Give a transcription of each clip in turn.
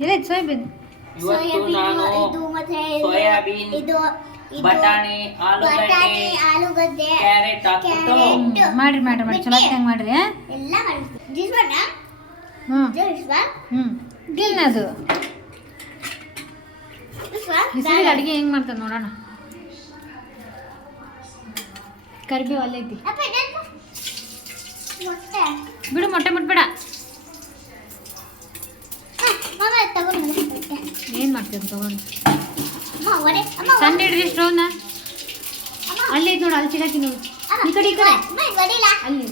ಇಲ್ಲ ಇದು ಸೋಯಾಬೀನ್. ಇವತ್ತು ನಾನು ಸೋಯಾಬೀನ್, ಬಟಾಣಿ, ಆಲೂಗಡ್ಡೆ, ಕ್ಯಾರೆಟ್ ಹಾಕ್ಬಿಟ್ಟು ಮಾಡ್ರಿ ಚಲೋ ಹೆಂಗೆ ಮಾಡ್ರಿ. ಎಲ್ಲ ಮಾಡಿದ್ವಿ. ಅದು ಬಿಸಿಲಿಗೆ ಅಡುಗೆ ಹೆಂಗೆ ಮಾಡ್ತಾರೆ ನೋಡೋಣ. ಕರಿಬೇವು ಅಲ್ಲೇ ಐತಿ. ಬಿಡು, ಮೊಟ್ಟೆ ಮುಟ್ಬೇಡ. ಏನು ಮಾಡ್ತೀವಿ ತಗೊಂಡು ಸಣ್ಣ ಹಿಡ್ರಿ ಸ್ಟೋವ್ನ. ಅಲ್ಲಿ ಐತಿ ನೋಡು, ಅಲ್ಲಿ ಸಿಗಾಕಿ ನೋಡು. ಈ ಕಡೆ ಅಲ್ಲಿ.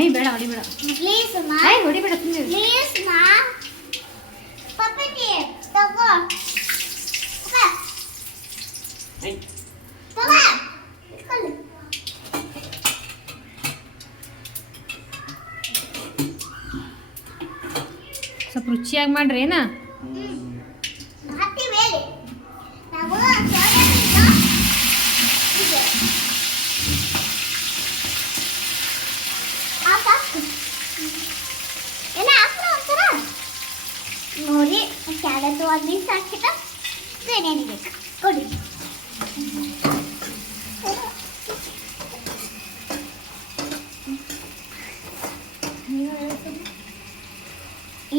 ಐ ಬೇಡ, ಹೊಡಿಬೇಡ. ಐ ಹೊಡಿಬೇಡ ಸುಮ್ಮನೆ. ಸ್ವಲ್ಪ ರುಚಿಯಾಗಿ ಮಾಡ್ರಿ ಏನ. ನೋಡಿ ಕ್ಯಾರೆಟ್ ಒಂದು ಪೀಸ್ ಹಾಕಿಟ್ಟು ಏನೇನಿದೆ ಕೊಡಿ.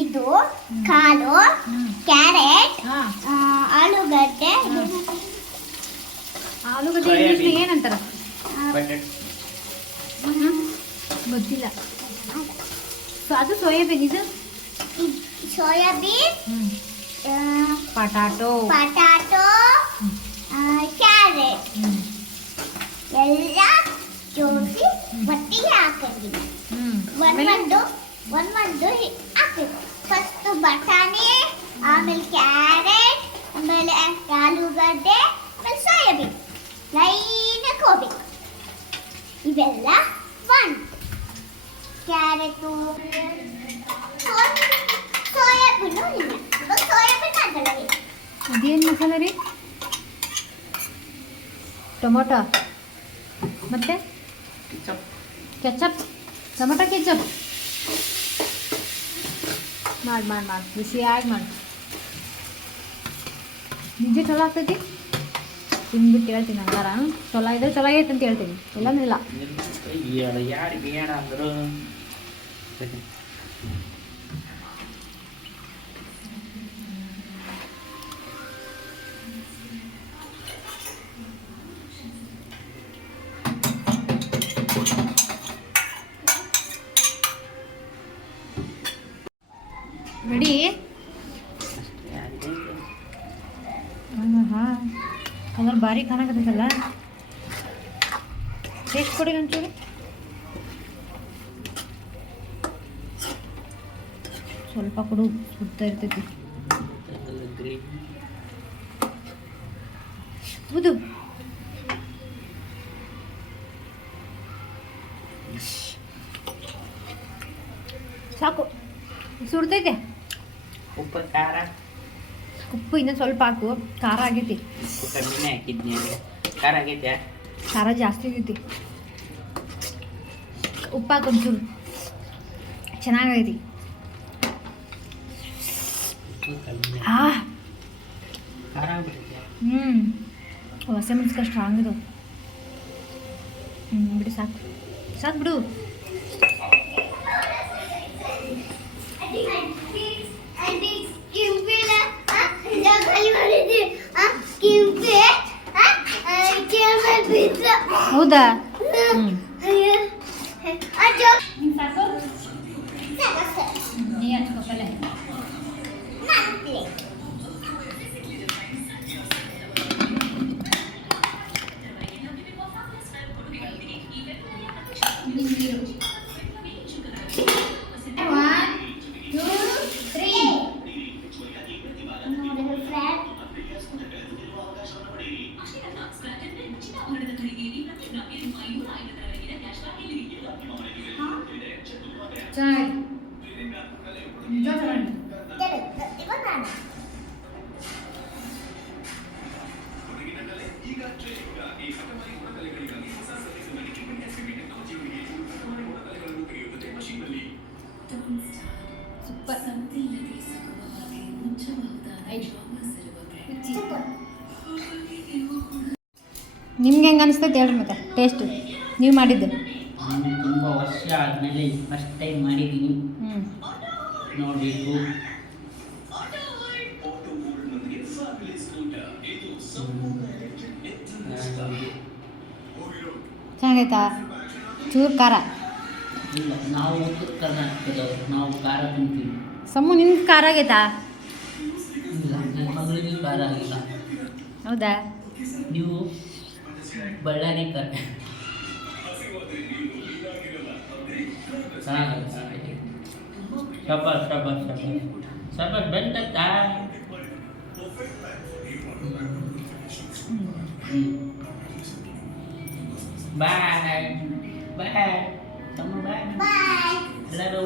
ಇದು ಕಾಲು, ಕ್ಯಾರೆಟ್, ಆಲೂಗಡ್ಡೆ. ಆಲೂಗಡ್ಡೆ ಏನಂತಾರ ಗೊತ್ತಿಲ್ಲ. ಅದು ಸೋಯಾಬೀನ್. ಇದು ಸೋಯಾಬೀನ್, ಪಟಾಟೋ, ಕ್ಯಾರೆಟ್ ಎಲ್ಲ ಜೋಡಿಸಿ ಒಟ್ಟಿಗೆ ಹಾಕಿದ್ವಿ. ಒಂದೊಂದು ಹಾಕಿದ್ವಿ. ಫಸ್ಟ್ ಬಟಾಣಿ, ಆಮೇಲೆ ಕ್ಯಾರೆಟ್, ಆಮೇಲೆ ಆಲೂಗಡ್ಡೆ, ಆಮೇಲೆ ಸೋಯಾಬೀನ್ ಲೈನಾಗಿ ಹೋಗ್ಬೇಕು. ಇವೆಲ್ಲ ಒಂದು ಕ್ಯಾರೆಟು ಸೋಯಾಬೀನು ಇಲ್ಲ. ಸೋಯಾಬೀನ್ ಆಗಲ್ಲ. ಅದೇನು ಮಸಾಲೆ ರೀ? ಟೊಮೊಟೊ ಮತ್ತೆ ಕೆಚಪ್. ಟೊಮೊಟೊ ಕೆಚಪ್ ಮಾಡಿ ಬಿಸಿಯಾಗಿ ಮಾಡಿ. ನಿಜ ಚಲೋ ಆಗ್ತೈತಿ. ತಿಂದ್ಬಿಟ್ಟು ಹೇಳ್ತೀನಿ ಹಂಗಾರ. ಚಲೋ ಇದ್ರೆ ಚಲೋ ಆಗೈತೆ ಅಂತ ಹೇಳ್ತೀನಿ, ಇಲ್ಲಾಂದ್ರಿಲ್ಲ. ಯಾರಿಗೆ ಬೇಡ ಅಂದ್ರು ರೆಡಿ. ಕಲರ್ ಭಾರಿ ಕಾಣಕತ್ತಲ್ಲ. ಟೇಸ್ಟ್ ಕೊಡಿ ಒಂಚೂರು. ಸ್ವಲ್ಪ ಕೊಡು, ಸುಡ್ತಾ ಇರ್ತೈತಿ. ಹೌದು, ಸಾಕು. ಸುಡ್ತೈತೆ. ಉಪ್ಪು, ಖಾರ. ಉಪ್ಪು ಇನ್ನೂ ಸ್ವಲ್ಪ ಹಾಕು. ಖಾರ ಆಗೈತಿ. ಕಮ್ಮಿನೇ ಹಾಕಿದ್ನಿ. ಖಾರ ಆಗೈತೆ. ಖಾರ ಜಾಸ್ತಿ ಆಗೈತಿ. ಉಪ್ಪು ಹಾಕು ಒಂಚೂರು. ಚೆನ್ನಾಗೈತಿ. ಖಾರ ಆಗ್ಬಿಟ್ಟೈತೆ. ಹೊಸ ಮೆಣಸಿನ್ಕಾಯಿ ಸ್ಟ್ರಾಂಗ್ ಇದು. ಬಿಡಿ, ಸಾಕು ಬಿಡು. ಹೌದಾ? ನೀ ಹಚ್ಕೋಕಲ್ಲ. ಸೂಪರ್. ನಿಮ್ಗೆ ಹೆಂಗೆ ಅನಿಸ್ತೈತೆ ಹೇಳ್ರಿ ಮತ್ತೆ ಟೇಸ್ಟ್ ನೀವು ಮಾಡಿದ್ದು. ನಾನು ತುಂಬ ವರ್ಷ ಆದಮೇಲೆ ಫಸ್ಟ್ ಟೈಮ್ ಮಾಡಿದ್ದೀನಿ, ಹ್ಞೂ ನೋಡಬೇಕು. ಚೆನ್ನಾಗೈತಾ? ಚೂರು ಖಾರ. ಇಲ್ಲ, ನಾವು ಉತ್ತರ ಕರ್ನಾಟಕದವರು, ನಾವು ಖಾರ ತಿಂತೀವಿ. ಸಮ್ಮು ನಿಮ್ಗೆ ಖಾರ ಆಗೈತಾ? ಇಲ್ಲ, ನನ್ನ ಮಗಳಿಗೆ ಖಾರ ಆಗಿಲ್ಲ. ಹೌದಾ? ನೀವು ಬಳ್ಳಾರಿ ಕರ್ ಶಬಾಷ್ ಶಬಾಷ್ ಶಬಾಷ್ ಶಬಾಷ್ ಬೆಂಟತ್ತ. ಬಾಯ್ ಬಾಯ್ ತಮ್ಮ ಬಾಯ್ ಬಾಯ್ ಎಲ್ಲರೂ